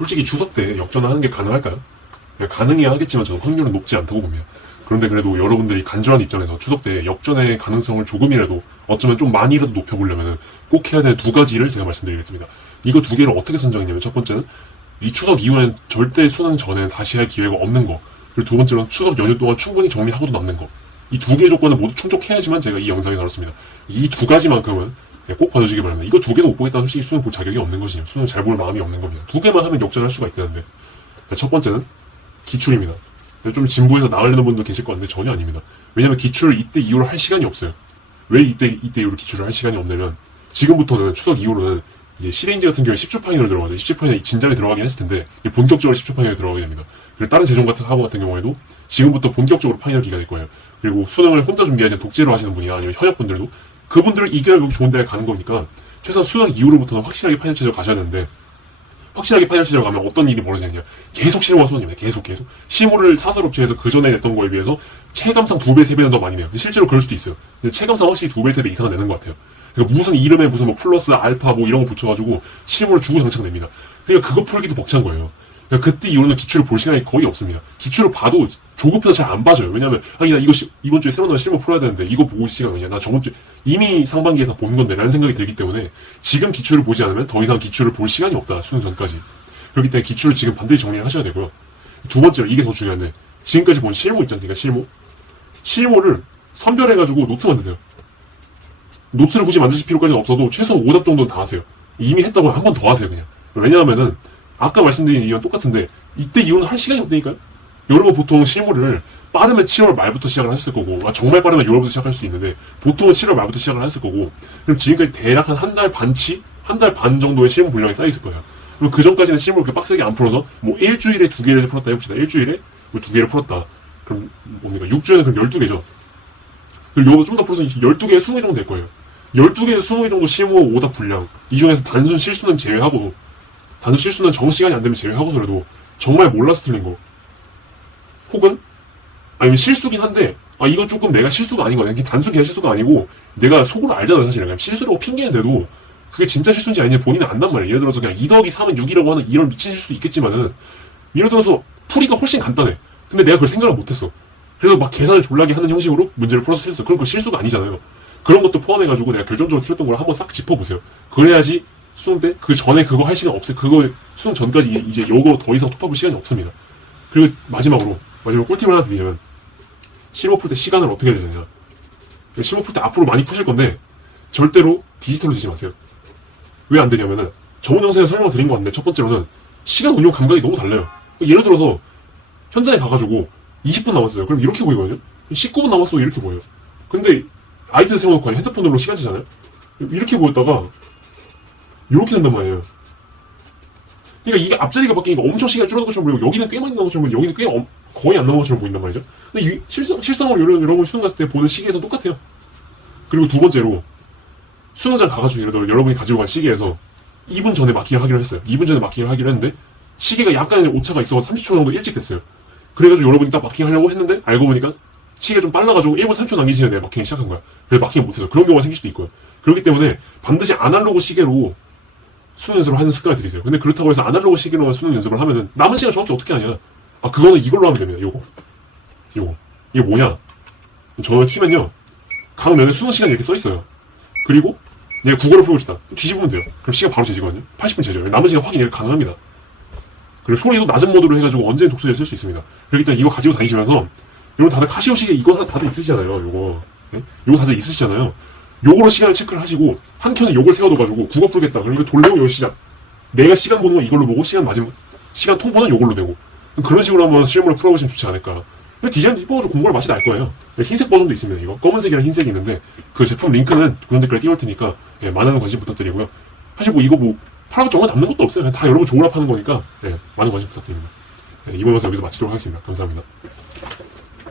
솔직히 추석 때 역전하는 게 가능할까요? 가능해야 하겠지만 저는 확률은 높지 않다고 봅니다. 그런데 그래도 여러분들이 간절한 입장에서 추석 때 역전의 가능성을 조금이라도 어쩌면 좀 많이라도 높여보려면 꼭 해야 될 두 가지를 제가 말씀드리겠습니다. 이거 두 개를 어떻게 선정했냐면 첫 번째는 이 추석 이후엔 절대 수능 전에는 다시 할 기회가 없는 거, 그리고 두 번째로는 추석 연휴 동안 충분히 정리하고도 남는 거. 이 두 개의 조건을 모두 충족해야지만 제가 이 영상에 다뤘습니다. 이 두 가지만큼은 꼭 봐주시기 바랍니다. 이거 두 개도 못 보겠다면 솔직히 수능 볼 자격이 없는 것이죠. 수능 잘 볼 마음이 없는 겁니다. 두 개만 하면 역전할 수가 있다는데. 첫 번째는 기출입니다. 좀 진부해서 나가려는 분도 계실 것 같은데 전혀 아닙니다. 왜냐면 기출을 이때 이후로 할 시간이 없어요. 왜 이때 이후로 기출을 할 시간이 없냐면 지금부터는 추석 이후로는 이제 실인지 같은 경우에 10주 파이널 들어가죠. 10주 파이널 진작에 들어가긴 했을 텐데 본격적으로 10주 파이널 들어가게 됩니다. 그리고 다른 재종 같은 학원 같은 경우에도 지금부터 본격적으로 파이널 기간일 거예요. 그리고 수능을 혼자 준비하지 독재로 하시는 분이나 아니면 현역분들도 그분들을 이겨야 좋은 데에 가는 거니까 최소한 수능 이후로부터는 확실하게 파이널 체제로 가셔야 되는데 확실하게 파이널 체제로 가면 어떤 일이 벌어지느냐. 계속 실무가 쏟아집니다. 계속. 실무를 사설업체에서 그 전에 냈던 거에 비해서 체감상 2배, 3배는 더 많이 내요. 실제로 그럴 수도 있어요. 근데 체감상 확실히 2배, 3배 이상은 내는 것 같아요. 그러니까 무슨 이름에 무슨 뭐 플러스, 알파 뭐 이런 거 붙여가지고 실무를 주구장창 냅니다. 그러니까 그거 풀기도 벅찬 거예요. 그러니까 그때 이후로는 기출을 볼 시간이 거의 없습니다. 기출을 봐도 조급해서 잘 안 봐줘요. 왜냐면 나 이거 이번 주에 새로 나온 실무 풀어야 되는데 이거 보고 시간이냐. 나 저번 주 이미 상반기에 다 본 건데 라는 생각이 들기 때문에 지금 기출을 보지 않으면 더 이상 기출을 볼 시간이 없다. 수능 전까지. 그렇기 때문에 기출을 지금 반드시 정리를 하셔야 되고요. 두 번째로 이게 더 중요한데 지금까지 본 실무 있지 않습니까? 실무를 선별해가지고 노트 만드세요. 노트를 굳이 만드실 필요까지는 없어도 최소한 5답 정도는 다 하세요. 이미 했다고 한 번 더 하세요. 그냥. 왜냐하면은 아까 말씀드린 이유는 똑같은데 이때 이후는 할 시간이 없다니까요. 여러분 보통 실무를 빠르면 7월 말부터 시작을 하셨을 거고 정말 빠르면 6월부터 시작할 수 있는데 보통은 7월 말부터 시작을 하셨을 거고 그럼 지금까지 대략 한 달 반치? 한 달 반 정도의 실무 분량이 쌓여있을 거예요. 그럼 그 전까지는 실무를 그렇게 빡세게 안 풀어서 뭐 일주일에 2개를 풀었다 해봅시다. 일주일에 뭐 2개를 풀었다. 그럼 뭡니까? 6주에는 그럼 12개죠. 그리고 요거 좀 더 풀어서 12개에 20개 정도 될 거예요. 12개에 20개 정도 실무 5답 분량. 이 중에서 단순 실수는 제외하고 단순 실수는 정시간이 안 되면 제외하고서라도 정말 몰라서 틀린 거. 혹은 아니면 실수긴 한데 이거 조금 내가 실수가 아니거든. 단순 그냥 실수가 아니고 내가 속으로 알잖아요. 사실은. 그냥 실수라고 핑계는데도 그게 진짜 실수인지 아닌지 본인은 안단 말이에요. 예를 들어서 그냥 2 더하기 3은 6이라고 하는 이런 미친 실수도 있겠지만은 예를 들어서 풀이가 훨씬 간단해. 근데 내가 그걸 생각을 못했어. 그래서 막 계산을 졸라게 하는 형식으로 문제를 풀어서 틀렸어. 그럼 그 실수가 아니잖아요. 그런 것도 포함해가지고 내가 결정적으로 틀렸던 걸 한번 싹 짚어보세요. 그래야지 수능 때 그 전에 그거 할 시간 없어요. 그거 수능 전까지 이제 요거 더 이상 톱하볼 시간이 없습니다. 그리고 마지막 꿀팁을 하나 드리자면 실무 풀 때 시간을 어떻게 해야 되느냐. 실무 풀 때 앞으로 많이 푸실 건데 절대로 디지털로 되지 마세요. 왜 안 되냐면은 저번 영상에 설명을 드린 것 같은데 첫 번째로는 시간 운용 감각이 너무 달라요. 예를 들어서 현장에 가가지고 20분 남았어요. 그럼 이렇게 보이거든요. 19분 남았어 이렇게 보여요. 근데 아이패드 세워놓고 핸드폰으로 시간 재잖아요. 이렇게 보였다가 이렇게 된단 말이에요. 그러니까 이게 앞자리가 바뀌니까 엄청 시간이 줄어든 것처럼 보이고 여기는 꽤 많이 남은 것처럼 보이고 여기는 거의 안 남은 것처럼 보인단 말이죠. 근데 실상으로 여러분 수능 갔을 때 보는 시계에서 똑같아요. 그리고 두 번째로 수능장 가가지고 예를 들어 여러분이 가지고 간 시계에서 2분 전에 마킹을 하기로 했어요. 2분 전에 마킹을 하기로 했는데 시계가 약간의 오차가 있어서 30초 정도 일찍 됐어요. 그래가지고 여러분이 딱 마킹하려고 했는데 알고 보니까 시계가 좀 빨라가지고 1분 30초 남긴 시간에 내가 마킹을 시작한 거야. 그래서 마킹을 못해서 그런 경우가 생길 수도 있고요. 그렇기 때문에 반드시 아날로그 시계로 수능 연습을 하는 습관을 들이세요. 근데 그렇다고 해서 아날로그 시계로만 수능 연습을 하면은 남은 시간 정확히 어떻게 하냐. 그거는 이걸로 하면 됩니다. 요거. 이게 뭐냐. 저걸 키면요. 각 면에 수능 시간이 이렇게 써있어요. 그리고 내가 국어를 풀고 싶다. 뒤집으면 돼요. 그럼 시간 바로 재지거든요. 80분 재죠. 남은 시간 확인이 가능합니다. 그리고 소리도 낮은 모드로 해가지고 언제든 독서에 쓸 수 있습니다. 그렇기 때문에 이거 가지고 다니시면서 여러분 다들 카시오 시계 이거 다들 있으시잖아요. 요거. 네? 요거 다들 있으시잖아요. 요거로 시간을 체크를 하시고 한 켠에 요걸 세워둬가지고 국어 풀겠다. 그러니까 돌리고 요 시작. 내가 시간 보는 거 이걸로 보고 시간 통보는 요걸로 되고 그런 식으로 한번 실무를 풀어보시면 좋지 않을까. 디자인 이뻐가지고 공부할 맛이 날 거예요. 흰색 버전도 있습니다. 이거 검은색이랑 흰색이 있는데 그 제품 링크는 그런 댓글에 띄울 테니까 많은 관심 부탁드리고요. 사실 이거 팔아도 정말 남는 것도 없어요. 다 여러분 좋으라 파는 거니까 많은 관심 부탁드립니다. 이번 영상 여기서 마치도록 하겠습니다. 감사합니다.